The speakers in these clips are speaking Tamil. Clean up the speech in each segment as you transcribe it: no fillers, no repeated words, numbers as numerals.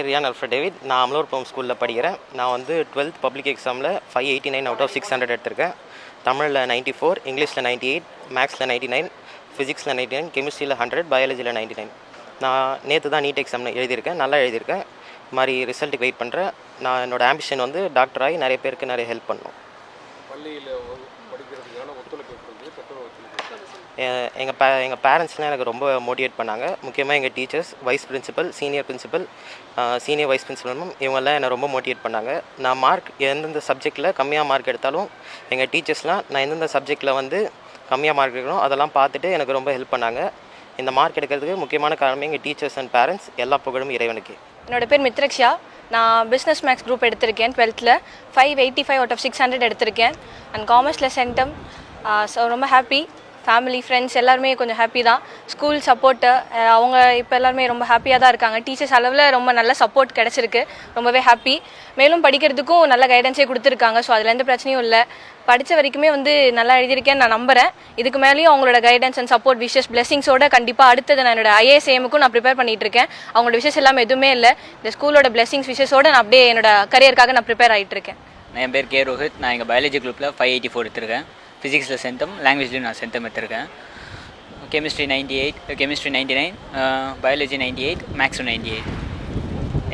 பேர் ரியான் அல்ஃப்ரட் டேவிட். நான் அமலோற்பம் ஸ்கூலில் படிக்கிறேன். நான் வந்து 12th பப்ளிக் எக்ஸாமில் 589 அவுட் ஆஃப் 600 எடுத்திருக்கேன். தமிழில் 94, இங்கிலீஷில் 98, மேக்ஸில் 99, ஃபிசிக்ஸில் 99, கெமிஸ்ட்ரியில் 100, பயாலஜியில் 99. நான் நேற்று தான் நீட் எக்ஸாம் எழுதியிருக்கேன், நல்லா எழுதியிருக்கேன். இது மாதிரி ரிசல்ட்டுக்கு வெயிட் பண்ணுறேன். நான் என்னோடய ஆம்பிஷன் வந்து டாக்டர் ஆகி நிறைய பேருக்கு நிறைய ஹெல்ப் பண்ணணும். எங்கள் பேரண்ட்ஸ்லாம் எனக்கு ரொம்ப மோட்டிவேட் பண்ணாங்க. முக்கியமாக எங்கள் teachers, vice principal, senior principal, senior vice பிரின்சிபலும் இவங்கெல்லாம் என்னை ரொம்ப மோட்டிவேட் பண்ணாங்க. நான் எந்தெந்த சப்ஜெக்டில் கம்மியாக மார்க் எடுத்தாலும் எங்கள் டீச்சர்ஸ்லாம் நான் எந்தெந்த சப்ஜெக்டில் வந்து கம்மியாக மார்க் எடுக்கணும் அதெல்லாம் பார்த்துட்டு எனக்கு ரொம்ப ஹெல்ப் பண்ணாங்க. இந்த மார்க் எடுக்கிறதுக்கு முக்கியமான காரணமே எங்கள் டீச்சர்ஸ் அண்ட் பேரண்ட்ஸ். எல்லா புகழும் இறைவனுக்கு. என்னோட பேர் மித்ரக்ஷா. நான் பிஸ்னஸ் மேக்ஸ் குரூப் எடுத்திருக்கேன். 12th 585 அவுட் ஆஃப் 600 எடுத்திருக்கேன். அண்ட் காமர்ஸில் சென்டம். ஸோ ரொம்ப ஹாப்பி. ஃபேமிலி, ஃப்ரெண்ட்ஸ் எல்லாருமே கொஞ்சம் ஹாப்பி தான். ஸ்கூல் சப்போர்ட்டு அவங்க இப்போ எல்லாருமே ரொம்ப ஹாப்பியாக தான் இருக்காங்க. டீச்சர்ஸ் அளவில் ரொம்ப நல்ல சப்போர்ட் கிடச்சிருக்கு, ரொம்பவே ஹாப்பி. மேலும் படிக்கிறதுக்கும் நல்ல கைடன்ஸே கொடுத்துருக்காங்க. ஸோ அதில் எந்த பிரச்சனையும் இல்லை. படித்த வரைக்குமே வந்து நல்லா எழுதியிருக்கேன்னு நான் நம்புகிறேன். இதுக்கு மேலேயும் அவங்களோட கைடன்ஸ் அண்ட் சப்போர்ட், விஷஸ், பிளெஸிங்ஸோட கண்டிப்பாக அடுத்தது நான் என்னோட IAS நான் ப்ரிப்பேர் பண்ணிகிட்டு இருக்கேன். அவங்களோட விஷஸ் எல்லாமே எதுவுமே இல்லை. இந்த ஸ்கூலோட பிளெஸிங்ஸ், விஷஸோட நான் அப்படியே என்னோட கரியருக்காக நான் ப்ரிப்பேர் ஆகிட்டு இருக்கேன். என் பேர் கே ரோஹித். நான் எங்கள் பயாலஜி குரூப்பில் 584 எடுத்திருக்கேன். ஃபிசிக்ஸில் சென்டம், லாங்குவேஜ்லேயும் நான் சென்டம் எடுத்திருக்கேன். Chemistry 98, chemistry 99, biology 98, மேக்ஸும் 98.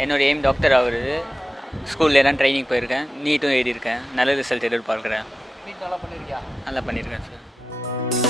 என்னோடய எய்ம் டாக்டர் ஆகுறது. ஸ்கூலில் எல்லாம் ட்ரைனிங் போயிருக்கேன், நீட்டும் எழுதியிருக்கேன். நல்ல ரிசல்ட் எதிர்பார்க்குறேன். நல்லா பண்ணியிருக்கியா? நல்லா பண்ணியிருக்கேன் சார்.